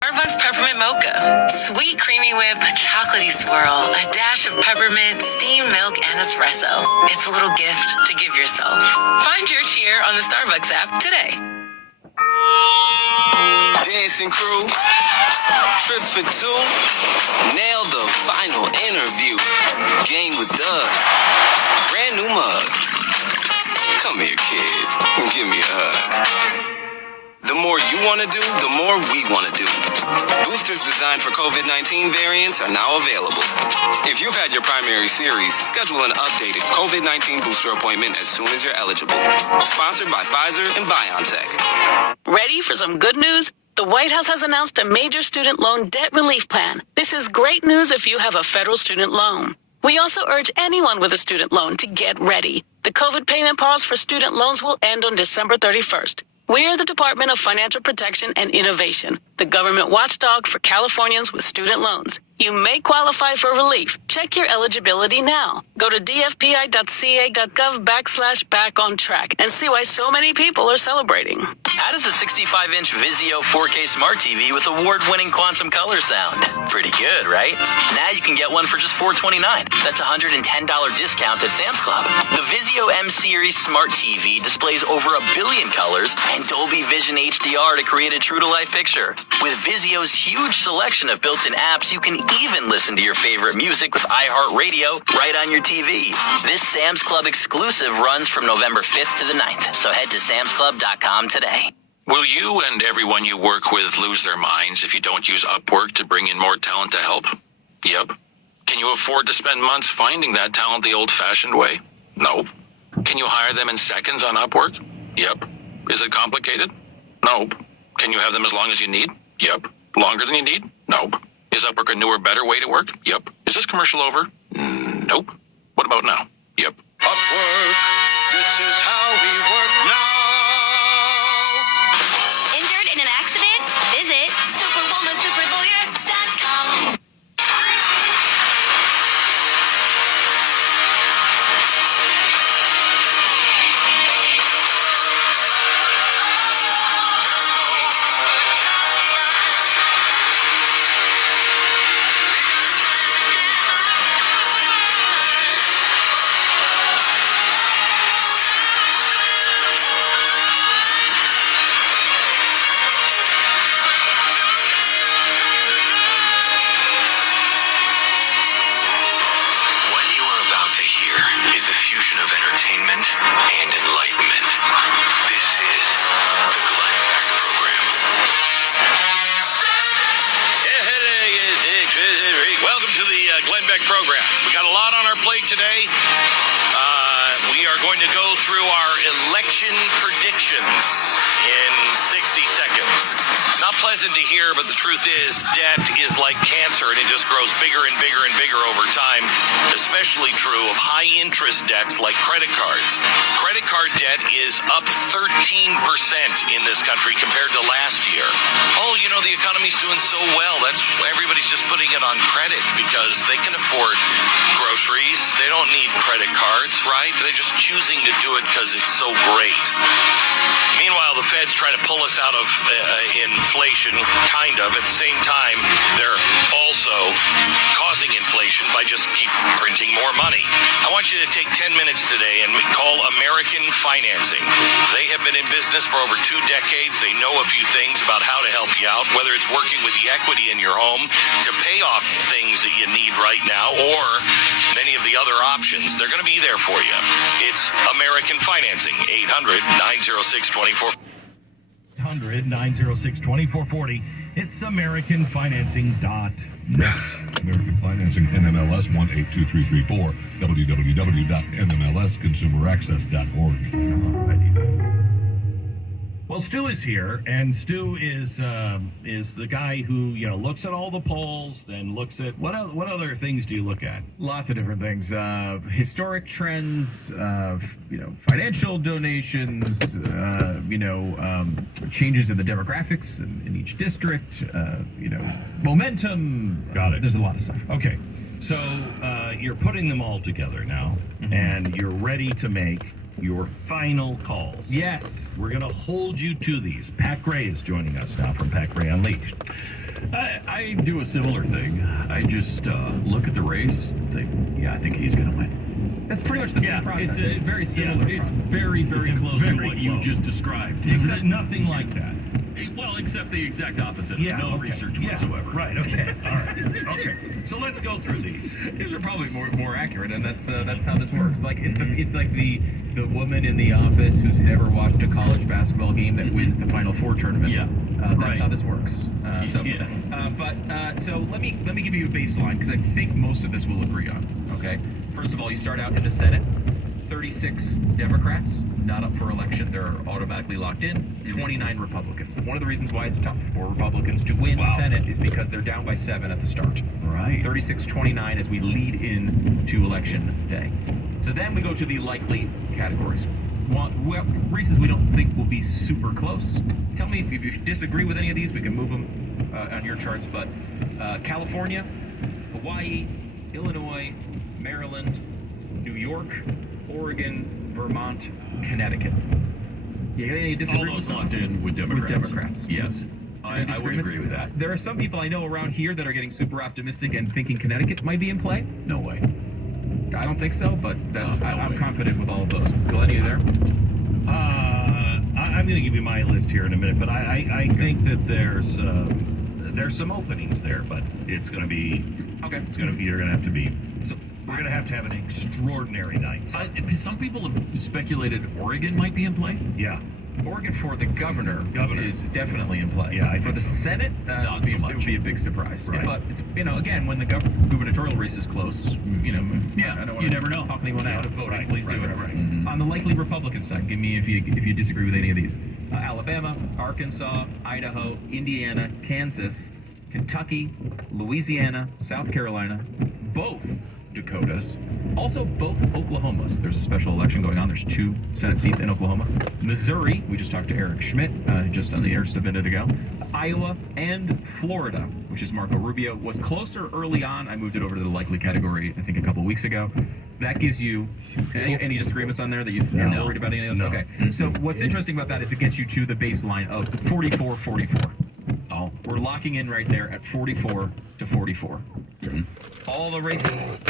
Starbucks Peppermint Mocha. Sweet creamy whip, chocolatey swirl, a dash of peppermint, steamed milk, and espresso. It's a little gift to give yourself. Find your cheer on the Starbucks app today. Dancing crew, trip for two, nailed the final interview. Game with Doug, brand new mug. Come here, kid, give me a hug. The more you want to do, the more we want to do. Boosters designed for COVID-19 variants are now available. If you've had your primary series, schedule an updated COVID-19 booster appointment as soon as you're eligible. Sponsored by Pfizer and BioNTech. Ready for some good news? The White House has announced a major student loan debt relief plan. This is great news if you have a federal student loan. We also urge anyone with a student loan to get ready. The COVID payment pause for student loans will end on December 31st. We're the Department of Financial Protection and Innovation, the government watchdog for Californians with student loans. You may qualify for relief. Check your eligibility now. Go to dfpi.ca.gov/backontrack and see why so many people are celebrating. How does a 65-inch Vizio 4K Smart TV with award-winning quantum color sound? Pretty good, right? Now you can get one for just $429. That's a $110 discount at Sam's Club. The Vizio M-Series Smart TV displays over 1 billion colors and Dolby Vision HDR to create a true-to-life picture. With Vizio's huge selection of built-in apps, you can even listen to your favorite music with iHeartRadio right on your TV. This Sam's Club exclusive runs from November 5th to the 9th, so head to samsclub.com today. Will you and everyone you work with lose their minds if you don't use Upwork to bring in more talent to help? Yep. Can you afford to spend months finding that talent the old-fashioned way? No. Can you hire them in seconds on Upwork? Yep. Is it complicated? Nope. Can you have them as long as you need? Yep. Longer than you need? Nope. Is Upwork a newer, better way to work? Yep. Is this commercial over? Nope. What about now? Yep. Upwork, this is how we work now. Injured in an accident? Visit superwomansuperlawyer.com. Program. We got a lot on our plate today. We are going to go through our election predictions in 60 seconds. Not pleasant to hear, but the truth is debt is like cancer and it just grows bigger and bigger and bigger over time, especially true of high interest debts like credit cards. Credit card debt is up 13% in this country compared to last year. Oh, you know, the economy's doing so well. That's everybody's just putting it on credit because they can afford groceries. They don't need credit cards, right? They're just choosing to do it because it's so great. Meanwhile, the Fed's trying to pull us out of inflation, kind of. At the same time, they're also causing inflation by just keep printing more money. I want you to take 10 minutes today and call American Financing. They have been in business for over 2 decades. They know a few things about how to help you out, whether it's working with the equity in your home to pay off things that you need right now or many of the other options. They're going to be there for you. It's American Financing, 800-906-2440. 800-906-2440. It's AmericanFinancing.net. American Financing, NMLS 182334, www.nmlsconsumeraccess.org. Alrighty. Well, Stu is here, and Stu is the guy who looks at all the polls, then looks at what other things do you look at? Lots of different things. Historic trends, financial donations, changes in the demographics in each district, momentum. Got it. There's a lot of stuff. Okay, so you're putting them all together now, and you're ready to make your final calls. Yes. We're going to hold you to these. Pat Gray is joining us now from Pat Gray Unleashed. I do a similar thing. I just look at the race, think, yeah, I think he's going to win. That's pretty much the same process. It's very similar. It's very, very close to what you just described. Except nothing like that. Well, except the exact opposite. Yeah, No okay. research Yeah, whatsoever. Right, okay. All right. Okay. So let's go through these. These are probably more accurate, and that's how this works. Like it's like the woman in the office who's never watched a college basketball game that wins the Final Four tournament. Yeah, that's how this works. So let me give you a baseline because I think most of this we'll agree on. Okay, first of all, you start out in the Senate. 36 Democrats not up for election. They're automatically locked in. 29 Republicans. One of the reasons why it's tough for Republicans to win the Senate is because they're down by 7 at the start. Right. 36-29 as we lead in to election day. So then we go to the likely categories. Races we don't think will be super close. Tell me if you disagree with any of these. We can move them on your charts. But California, Hawaii, Illinois, Maryland, New York, Oregon, Vermont, Connecticut. You got any All disagreements? those locked in with Democrats. Yes. I would agree with that. There are some people I know around here that are getting super optimistic and thinking Connecticut might be in play. No way. I don't think so, but I'm way. confident with all of those. Glenn, you there? I'm going to give you my list here in a minute, but I think that there's some openings there, but it's going to be Okay. you're going to have to be. So we're going to have an extraordinary night. Some people have speculated Oregon might be in play. Yeah. Oregon for the governor is definitely in play. Yeah, I for think the so. Senate, Not so much. it would be a big surprise. Right. But it's again when the gubernatorial race is close, I don't want you never know. talk anyone out of voting. Right, Please right, do it. right, right. Mm-hmm. On the likely Republican side, give me if you disagree with any of these: Alabama, Arkansas, Idaho, Indiana, Kansas, Kentucky, Louisiana, South Carolina, both Dakotas, also both Oklahomas. There's a special election going on. There's 2 Senate seats in Oklahoma. Missouri, we just talked to Eric Schmidt just on the air just a minute ago. Iowa and Florida, which is Marco Rubio, was closer early on. I moved it over to the likely category, I think, a couple weeks ago. That gives you any disagreements on there that you're not worried about any of those? No. Okay. So what's interesting about that is it gets you to the baseline of 44-44. Oh. We're locking in right there at 44 to 44. All the races.